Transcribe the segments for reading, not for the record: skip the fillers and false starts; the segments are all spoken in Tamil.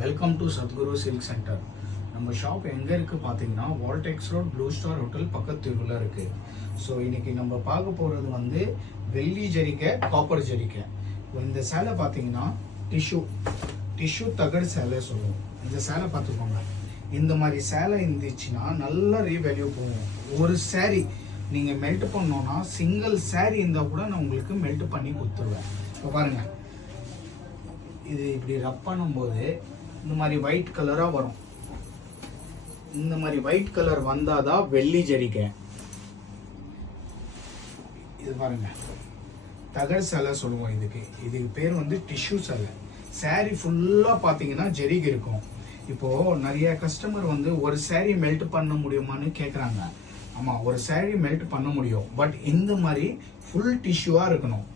Welcome to Sathguru silk centre. நம்ம ஷாப் எங்கே இருக்குது பார்த்தீங்கன்னா Walltax road blue star hotel பக்கத்து தெருவில் இருக்குது. ஸோ இன்றைக்கி நம்ம பார்க்க போகிறது வந்து வெள்ளி ஜரிக்கை, காப்பர் ஜரிக்கை. இந்த சேலை பார்த்தீங்கன்னா டிஷ்யூ தகடு சேலை சொல்லுவோம். இந்த சேலை பார்த்துக்கோங்க. இந்த மாதிரி சேலை இருந்துச்சுன்னா நல்லா ரீவேல்யூ போகும். ஒரு சேரீ நீங்கள் மெல்ட் பண்ணோன்னா சிங்கிள் சேரீ இருந்தால் கூட நான் உங்களுக்கு மெல்ட் பண்ணி கொடுத்துருவேன். இப்போ பாருங்கள், இது இப்படி ரப் பண்ணும்போது இந்த மாதிரி ஒயிட் கலராக வரும். இந்த மாதிரி ஒயிட் கலர் வந்தால் தான் வெள்ளி ஜரிக்கை. இது பாருங்க, தகடு சேலை சொல்லுவோம். இதுக்கு பேர் வந்து டிஷ்யூ சேலை. சாரீ ஃபுல்லாக பார்த்தீங்கன்னா ஜரிகை இருக்கும். இப்போது நிறைய கஸ்டமர் வந்து ஒரு சாரீ மெல்ட் பண்ண முடியுமான்னு கேட்குறாங்க. ஆமாம், ஒரு சாரீ மெல்ட் பண்ண முடியும். பட் இந்த மாதிரி ஃபுல் டிஷ்யூவாக இருக்கணும்.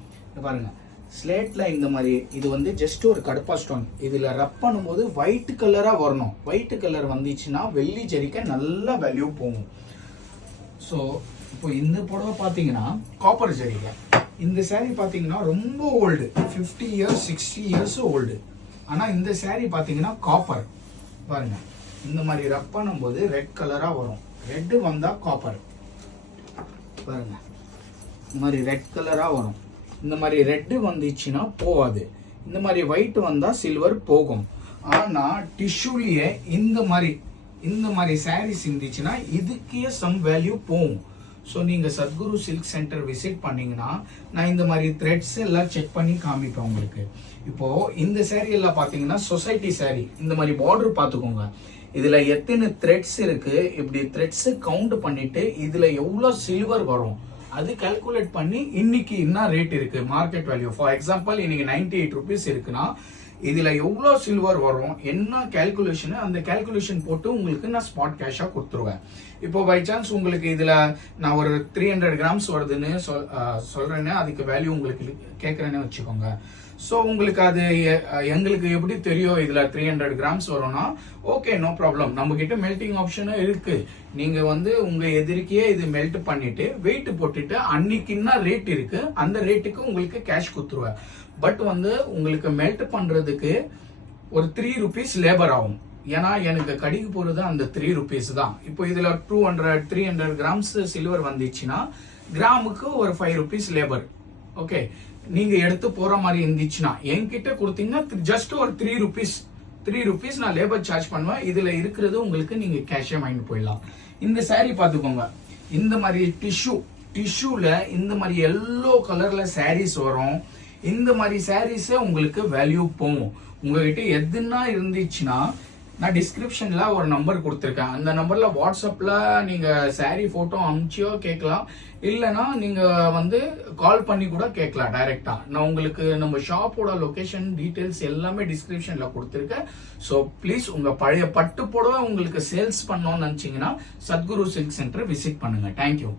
பாருங்க, ஸ்லேட்டில் இந்த மாதிரி இது வந்து ஜஸ்ட் ஒரு கடப்பா ஸ்டோன். இதில் ரப் பண்ணும்போது ஒயிட் கலராக வரணும். ஒயிட் கலர் வந்துச்சுன்னா வெள்ளி ஜரிக்கை நல்ல வேல்யூ போகும். ஸோ இப்போ இந்த புடவை பார்த்தீங்கன்னா காப்பர் ஜரிக்கை. இந்த சேரீ பார்த்தீங்கன்னா ரொம்ப ஓல்டு, 50 இயர்ஸ் 60 இயர்ஸ் ஓல்டு. ஆனால் இந்த சேரீ பார்த்தீங்கன்னா காப்பர். பாருங்க, இந்த மாதிரி ரப் பண்ணும்போது ரெட் கலராக வரும். ரெட்டு வந்தால் காப்பர். பாருங்க, இந்த மாதிரி ரெட் கலராக வரும். இந்த மாதிரி ரெட்டு வந்துச்சுன்னா போகாது. இந்த மாதிரி ஒயிட் வந்தால் சில்வர் போகும். ஆனால் டிஷ்யூலேயே இந்த மாதிரி சாரீஸ் இருந்துச்சுன்னா இதுக்கே சம் வேல்யூ போகும். ஸோ நீங்கள் சத்குரு சில்க் சென்டர் விசிட் பண்ணிங்கன்னா நான் இந்த மாதிரி த்ரெட்ஸ் எல்லாம் செக் பண்ணி காமிப்பேன் உங்களுக்கு. இப்போது இந்த சேரீ எல்லாம் பார்த்தீங்கன்னா சொசைட்டி சேரீ. இந்த மாதிரி பார்டர் பார்த்துக்கோங்க. இதில் எத்தனை த்ரெட்ஸ் இருக்குது, இப்படி த்ரெட்ஸு கவுண்ட் பண்ணிவிட்டு இதில் எவ்வளோ சில்வர் வரும் அது கால்குலேட் பண்ணி இன்னைக்கு என்ன ரேட் இருக்கு மார்க்கெட் வேல்யூ. ஃபார் எக்ஸாம்பிள் இன்னைக்கு 98 rupees இருக்குன்னா இதுல எவ்வளோ சில்வர் வரும், என்ன கால்குலேஷன், அந்த கால்குலேஷன் போட்டு உங்களுக்கு நான் ஸ்பாட் கேஷா கொடுத்துருவேன். இப்போ பை சான்ஸ் உங்களுக்கு இதுல நான் ஒரு 300 grams வருதுன்னு சொல்றேன்னு அதுக்கு வேல்யூ உங்களுக்கு கேட்கறேன்னு வச்சுக்கோங்க. ஸோ உங்களுக்கு அது எங்களுக்கு எப்படி தெரியும் இதுல 300 grams வரும்னா ஓகே, நோ ப்ராப்ளம். நம்ம கிட்ட மெல்டிங் ஆப்ஷனும் இருக்கு. நீங்க வந்து உங்க எதிர்க்கையே இது மெல்ட் பண்ணிட்டு வெயிட் போட்டுட்டு அன்னைக்கு என்ன ரேட் இருக்கு அந்த ரேட்டுக்கு உங்களுக்கு கேஷ் கொடுத்துருவேன். பட் வந்து உங்களுக்கு மெல்ட் பண்றதுக்கு ஒரு 3 rupees லேபர் ஆகும். ஏன்னா எனக்கு கடிக்கு போறது அந்த 3 rupees தான். இப்போ இதுல 300 grams சில்வர் வந்துச்சுன்னா கிராமுக்கு ஒரு 5 rupees லேபர். ஓகே, நீங்க எடுத்து போற மாதிரி இருந்துச்சுன்னா என்கிட்ட கொடுத்தீங்கன்னா ஜஸ்ட் ஒரு 3 rupees நான் லேபர் சார்ஜ் பண்ணுவேன். இதுல இருக்கிறது உங்களுக்கு நீங்க கேஷே வாங்கிட்டு போயிடலாம். இந்த சாரீ பாத்துக்கோங்க. இந்த மாதிரி டிஷ்யூல இந்த மாதிரி எல்லோ கலர்ல சாரீஸ் வரும். இந்த மாதிரி சாரீஸே உங்களுக்கு வேல்யூ போகும். உங்ககிட்ட எதுனா இருந்துச்சுன்னா நான் டிஸ்கிரிப்ஷன்ல ஒரு நம்பர் கொடுத்துருக்கேன். அந்த நம்பர்ல வாட்ஸ்அப்ல நீங்க சாரீ போட்டோ அனுப்பிச்சியோ கேட்கலாம். இல்லைன்னா நீங்க வந்து கால் பண்ணி கூட கேட்கலாம் டைரக்டா. நான் உங்களுக்கு நம்ம ஷாப்போட லொகேஷன் டீடைல்ஸ் எல்லாமே டிஸ்கிரிப்ஷன்ல கொடுத்துருக்கேன். ஸோ ப்ளீஸ் உங்க பழைய பட்டு புடவை உங்களுக்கு சேல்ஸ் பண்ணோம்னு நினைச்சீங்கன்னா சத்குரு சில்க் சென்டர் விசிட் பண்ணுங்க. தேங்க்யூ.